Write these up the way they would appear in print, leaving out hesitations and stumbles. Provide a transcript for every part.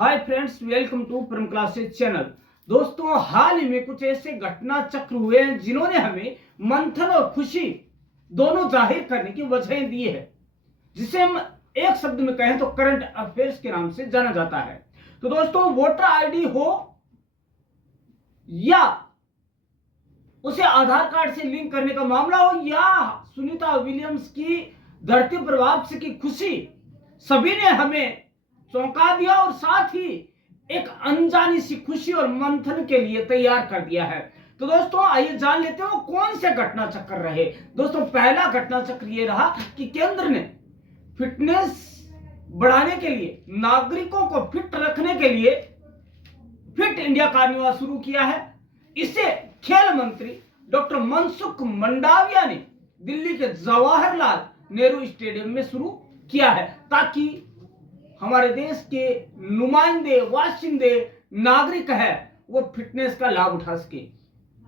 Hi friends, welcome to परम classes channel. दोस्तों, हाल ही में कुछ ऐसे घटना चक्र हुए हैं जिन्होंने हमें मंथन और खुशी दोनों जाहिर करने की वजह दी है, जिसे हम एक शब्द में कहें तो करंट अफेयर्स के नाम से जाना जाता है। तो दोस्तों, वोटर आईडी हो या उसे आधार कार्ड से लिंक करने का मामला हो या सुनीता विलियम्स की धरती पर वापसी की खुशी, सभी ने हमें चौंका दिया और साथ ही एक अनजानी सी खुशी और मंथन के लिए तैयार कर दिया है। तो दोस्तों, आइए जान लेते हैं वो कौन से घटना चक्र रहे। दोस्तों, पहला घटना चक्र ये रहा कि केंद्र ने फिटनेस बढ़ाने के लिए, नागरिकों को फिट रखने के लिए फिट इंडिया कार्निवाल शुरू किया है। इसे खेल मंत्री डॉक्टर मनसुख मंडाविया ने दिल्ली के जवाहरलाल नेहरू स्टेडियम में शुरू किया है, ताकि हमारे देश के नुमाइंदे, वाशिंदे, नागरिक है, वो फिटनेस का लाभ उठा सके।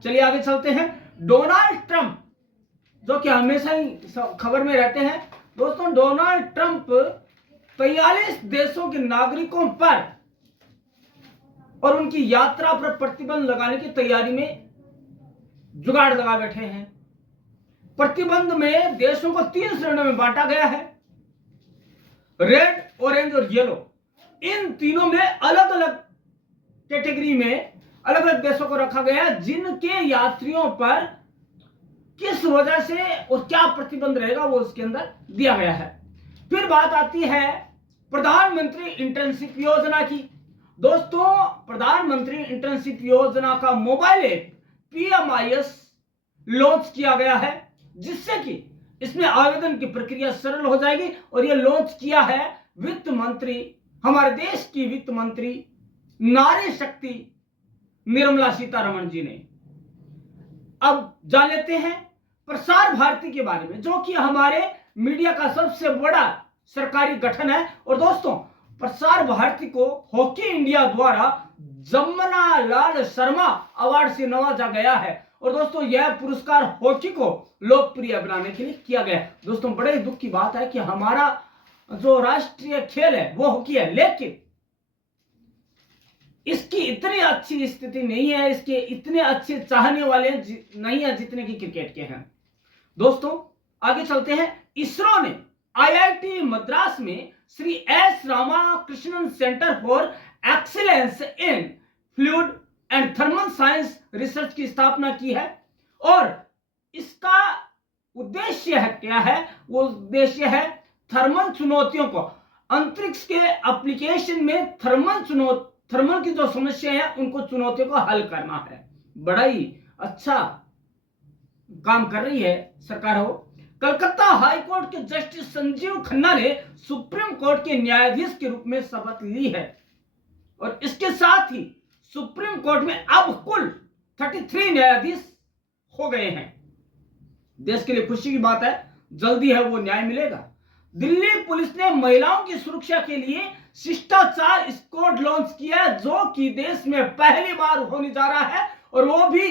चलिए आगे चलते हैं। डोनाल्ड ट्रंप, जो कि हमेशा ही खबर में रहते हैं। दोस्तों, डोनाल्ड ट्रंप 43 देशों के नागरिकों पर और उनकी यात्रा पर प्रतिबंध लगाने की तैयारी में जुगाड़ लगा बैठे हैं। प्रतिबंध में देशों को 3 श्रेणियों में बांटा गया है, रेड, ऑरेंज और येलो। इन तीनों में अलग अलग कैटेगरी में अलग अलग देशों को रखा गया है, जिनके यात्रियों पर किस वजह से और क्या प्रतिबंध रहेगा वो उसके अंदर दिया गया है। फिर बात आती है प्रधानमंत्री इंटर्नशिप योजना की। दोस्तों, प्रधानमंत्री इंटर्नशिप योजना का मोबाइल ऐप PMIS लॉन्च किया गया है, जिससे कि इसमें आवेदन की प्रक्रिया सरल हो जाएगी। और यह लॉन्च किया है वित्त मंत्री, हमारे देश की वित्त मंत्री नारी शक्ति निर्मला सीतारमण जी ने। अब जान लेते हैं प्रसार भारती के बारे में, जो कि हमारे मीडिया का सबसे बड़ा सरकारी गठन है। और दोस्तों, प्रसार भारती को हॉकी इंडिया द्वारा जमुना लाल शर्मा अवार्ड से नवाजा गया है। और दोस्तों, यह पुरस्कार हॉकी को लोकप्रिय बनाने के लिए किया गया है। दोस्तों, बड़े दुख की बात है कि हमारा जो राष्ट्रीय खेल है वो हॉकी है, लेकिन इसकी इतनी अच्छी स्थिति नहीं है, इसके इतने अच्छे चाहने वाले नहीं है जितने की क्रिकेट के हैं। दोस्तों, आगे चलते हैं। इसरो ने IIT मद्रास में Shri S Ramakrishnan centre for excellence in fluid and thermal science research की स्थापना की है। और इसका उद्देश्य है क्या है? वो उद्देश्य है थर्मल चुनौतियों को, अंतरिक्ष के एप्लीकेशन में थर्मल की जो समस्या है उनको चुनौतियों को हल करना है। बड़ा ही अच्छा काम कर रही है सरकार हो। कलकत्ता हाई कोर्ट के जस्टिस संजीव खन्ना ने सुप्रीम कोर्ट के न्यायाधीश के रूप में शपथ ली है। और इसके साथ ही सुप्रीम कोर्ट में अब कुल 33 न्यायाधीश हो गए हैं। देश के लिए खुशी की बात है, जल्दी है वो न्याय मिलेगा। दिल्ली पुलिस ने महिलाओं की सुरक्षा के लिए शिष्टाचार स्क्वाड लॉन्च किया है, जो कि देश में पहली बार होने जा रहा है, और वो भी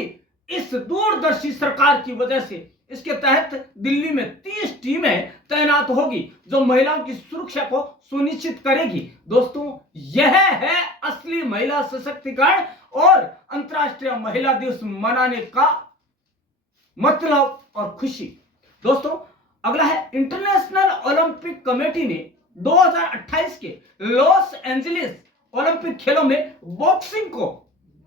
इस दूरदर्शी सरकार की वजह से। इसके तहत दिल्ली में 30 टीमें तैनात होगी जो महिलाओं की सुरक्षा को सुनिश्चित करेगी। दोस्तों, यह है असली महिला सशक्तिकरण और अंतर्राष्ट्रीय महिला दिवस मनाने का मतलब और खुशी। दोस्तों, अगला है इंटरनेशनल ओलंपिक कमेटी ने 2028 के लॉस एंजलिस ओलंपिक खेलों में बॉक्सिंग को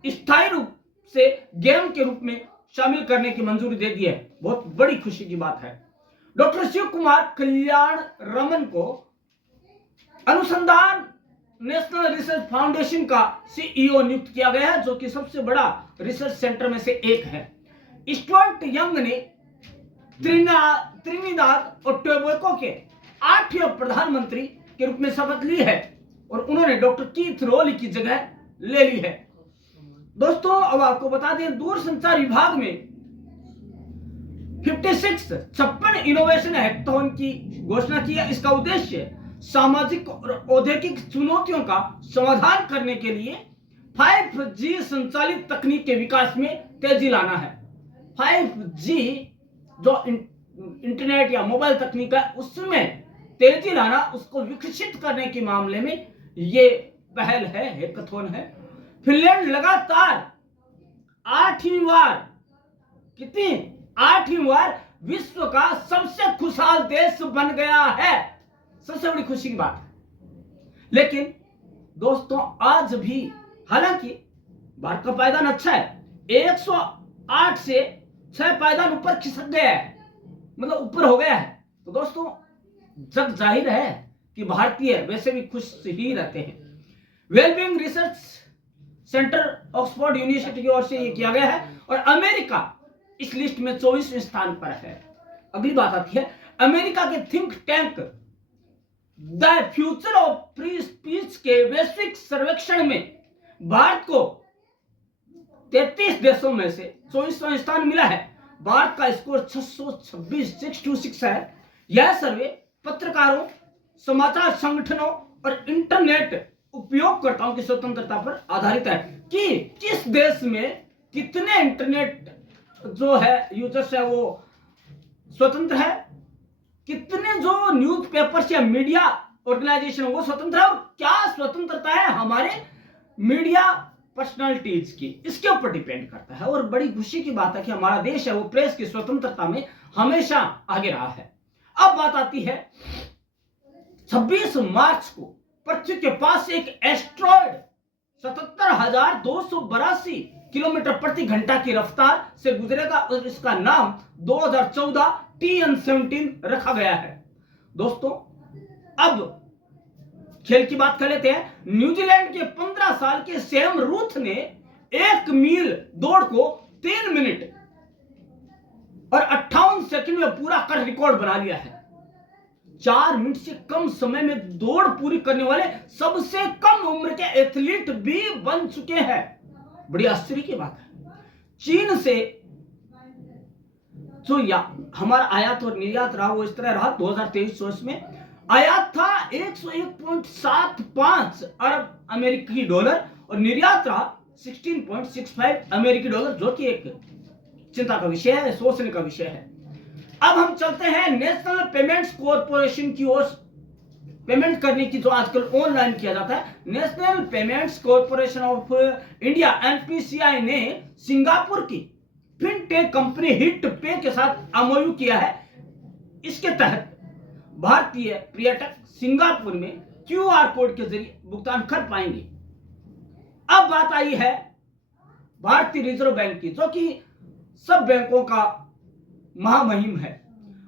स्थायी रूप से गेम के रूप में शामिल करने की मंजूरी दे दी है। बहुत बड़ी खुशी की बात है। डॉक्टर शिव कुमार कल्याण रमन को अनुसंधान नेशनल रिसर्च फाउंडेशन का CEO नियुक्त किया गया है, जो कि सबसे बड़ा रिसर्च सेंटर में से एक है। स्टुअर्ट यंग ने त्रिनिदाद और टोबैगो के 8वें प्रधानमंत्री के रूप में शपथ ली है, और उन्होंने डॉक्टर कीथ रोली की जगह ले ली है। दोस्तों, अब आपको बता दें, दूरसंचार विभाग में 56 इनोवेशन हैकाथॉन की घोषणा की है। इसका उद्देश्य सामाजिक और औद्योगिक चुनौतियों का समाधान करने के लिए 5G संचालित तकनीक के विकास में तेजी लाना है। 5G जो इंटरनेट या मोबाइल तकनीक है, उसमें तेजी लाना, उसको विकसित करने के मामले में ये पहल है, हैकाथॉन है। फिनलैंड लगातार 8वीं बार, कितनी 8वीं बार विश्व का सबसे खुशहाल देश बन गया है। सबसे बड़ी खुशी की बात है। लेकिन दोस्तों आज भी हालांकि भारत का पायदान अच्छा है, 108 से 6 पायदान ऊपर खिसक गया है, मतलब ऊपर हो गया है। तो दोस्तों जग जाहिर है कि भारतीय वैसे भी खुश ही रहते हैं। Wellbeing research centre Oxford university की ओर से ये किया गया है और अमेरिका इस लिस्ट में 24वें स्थान पर है। अगली बात आती है अमेरिका के think tank the future of free speech के वैश्विक सर्वेक्षण में भारत को 33 देशों में से 24वां स्थान मिला है। भारत का स्कोर 626 है। यह सर्वे पत्रकारों, समाचार संगठनों और इंटरनेट उपयोगकर्ताओं की स्वतंत्रता पर आधारित है कि किस देश में कितने इंटरनेट जो है यूजर्स है वो स्वतंत्र है, कितने जो न्यूज़पेपर्स या मीडिया ऑर्गेनाइजेशन वो स्वतंत्र है और क्या स्वतंत्रता है हमारे मीडिया पर्सनालिटीज की, इसके ऊपर डिपेंड करता है। और बड़ी खुशी की बात है कि हमारा देश है वो प्रेस की स्वतंत्रता में हमेशा आगे रहा है। अब बात आती है 26 मार्च को पृथ्वी के पास एक एस्ट्रॉयड 77,282 किलोमीटर प्रति घंटा की रफ्तार से गुजरेगा और इसका नाम 2014 TN-17 रखा गया है। दोस्तों अब खेल की बात कर लेते हैं। न्यूजीलैंड के 15 साल के सैम रूथ ने 1 मील दौड़ को 3 मिनट और 58 सेकंड में पूरा कर रिकॉर्ड बना लिया है। 4 मिनट से कम समय में दौड़ पूरी करने वाले सबसे कम उम्र के एथलीट भी बन चुके हैं। बड़ी आश्चर्य की बात है। चीन से जो हमारा आयात और निर्यात रहा वो इस तरह रहा। 2023-24 में आयात था 101.75 अरब अमेरिकी डॉलर और निर्यात रहा 16.65 अमेरिकी डॉलर, जो कि एक चिंता का विषय है, सोचने का विषय है। अब हम चलते हैं नेशनल पेमेंट्स कॉरपोरेशन की ओर। पेमेंट करने की जो आजकल ऑनलाइन किया जाता है, national payments corporation of India NPCI ने सिंगापुर की फिनटेक कंपनी हिट पे के साथ MOU किया है। इसके तहत भारतीय पर्यटक सिंगापुर में QR कोड के जरिए भुगतान कर पाएंगे। अब बात आई है भारतीय रिजर्व बैंक की, जो कि सब बैंकों का महामहिम है।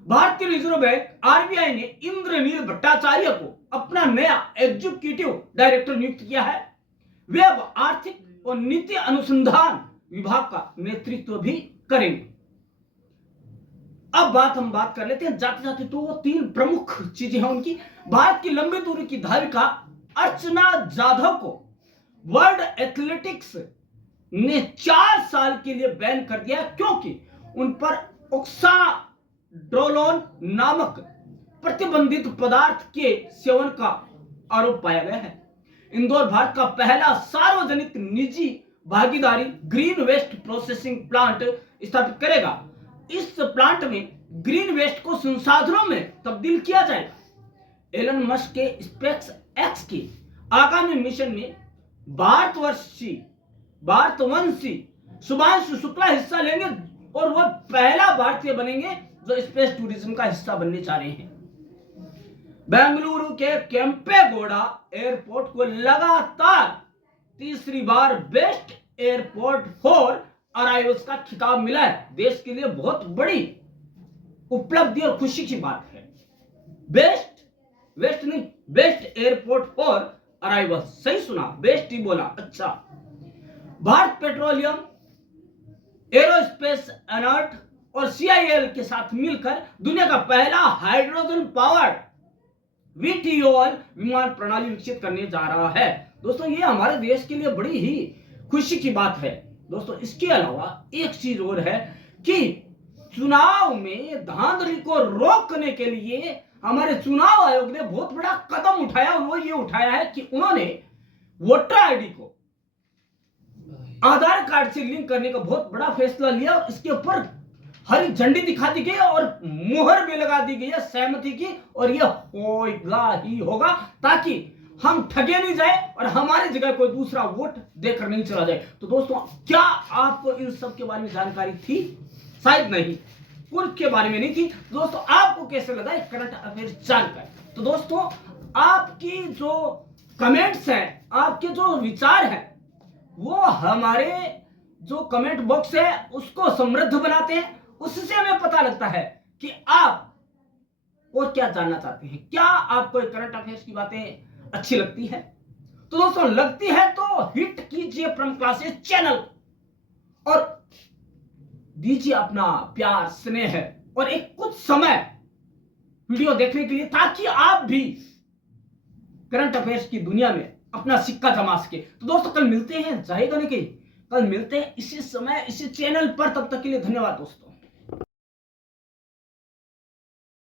भारतीय रिजर्व बैंक RBI ने इंद्रनील भट्टाचार्य को अपना नया एग्जीक्यूटिव डायरेक्टर नियुक्त किया है। वे अब आर्थिक और नीति अनुसंधान विभाग का नेतृत्व भी करेंगे। अब हम बात कर लेते हैं जाते जाते तो 3 प्रमुख चीजें हैं उनकी। भारत की लंबी दूरी की धाविका अर्चना जाधव को वर्ल्ड एथलेटिक्स ने 4 साल के लिए बैन कर दिया क्योंकि उन पर ऑक्साड्रोलोन नामक प्रतिबंधित पदार्थ के सेवन का आरोप पाया गया है। इंदौर भारत का पहला सार्वजनिक निजी भागीदारी ग्रीन वेस्ट प्रोसेसिंग प्लांट स्थापित करेगा। इस प्लांट में ग्रीन वेस्ट को संसाधनों में तब्दील किया जाएगा। एलन मस्क के स्पेस एक्स की आगामी मिशन में भारतवंशी शुभांशु शुक्ला हिस्सा लेंगे और वह पहला भारतीय बनेंगे जो स्पेस टूरिज्म का हिस्सा बनने जा रहे हैं। बेंगलुरु के केंपेगौड़ा एयरपोर्ट को लगातार तीसरी बार बेस्ट एयरपोर्ट फॉर अराइवल्स का खिताब मिला है। देश के लिए बहुत बड़ी उपलब्धि और खुशी की बात है। बेस्ट एयरपोर्ट फॉर अराइवल्स, सही सुना, बेस्ट ही बोला, अच्छा। भारत पेट्रोलियम, एरोस्पेस एनर्ट और CIL के साथ मिलकर दुनिया का पहला हाइड्रोजन पावर्ड VTOL विमान प्रणाली विकसित करने जा रहा है। दोस्तों ये हमारे देश के लिए बड़ी ही खुशी की बात है। दोस्तों इसके अलावा एक चीज और है कि चुनाव में धांधली को रोकने के लिए हमारे चुनाव आयोग ने बहुत बड़ा कदम उठाया और वो ये उठाया है कि उन्होंने वोटर आईडी को आधार कार्ड से लिंक करने का बहुत बड़ा फैसला लिया और इसके ऊपर हरी झंडी दिखा दी गई और मुहर भी लगा दी गई है सहमति की, और यह होगा ही होगा ताकि हम ठगे नहीं जाए और हमारी जगह कोई दूसरा वोट देकर नहीं चला जाए। तो दोस्तों, क्या आपको इन सब के बारे में जानकारी थी? शायद नहीं, कुछ के बारे में नहीं थी। दोस्तों, आपको कैसे लगा ये करंट अफेयर जानकर? तो दोस्तों, आपकी जो कमेंट्स हैं, आपके जो विचार हैं, वो हमारे जो कमेंट बॉक्स है उसको समृद्ध बनाते हैं। उससे हमें पता लगता है कि आप और क्या जानना चाहते हैं। क्या आपको करंट अफेयर्स की बातें अच्छी लगती है? तो दोस्तों, लगती है तो हिट कीजिए परम क्लासेस चैनल और दीजिए अपना प्यार, स्नेह और एक कुछ समय वीडियो देखने के लिए, ताकि आप भी करंट अफेयर्स की दुनिया में अपना सिक्का जमा सके। तो दोस्तों, कल मिलते हैं, जाएगा नहीं कहीं, कल मिलते हैं इसी समय इसी चैनल पर। तब तक के लिए धन्यवाद दोस्तों।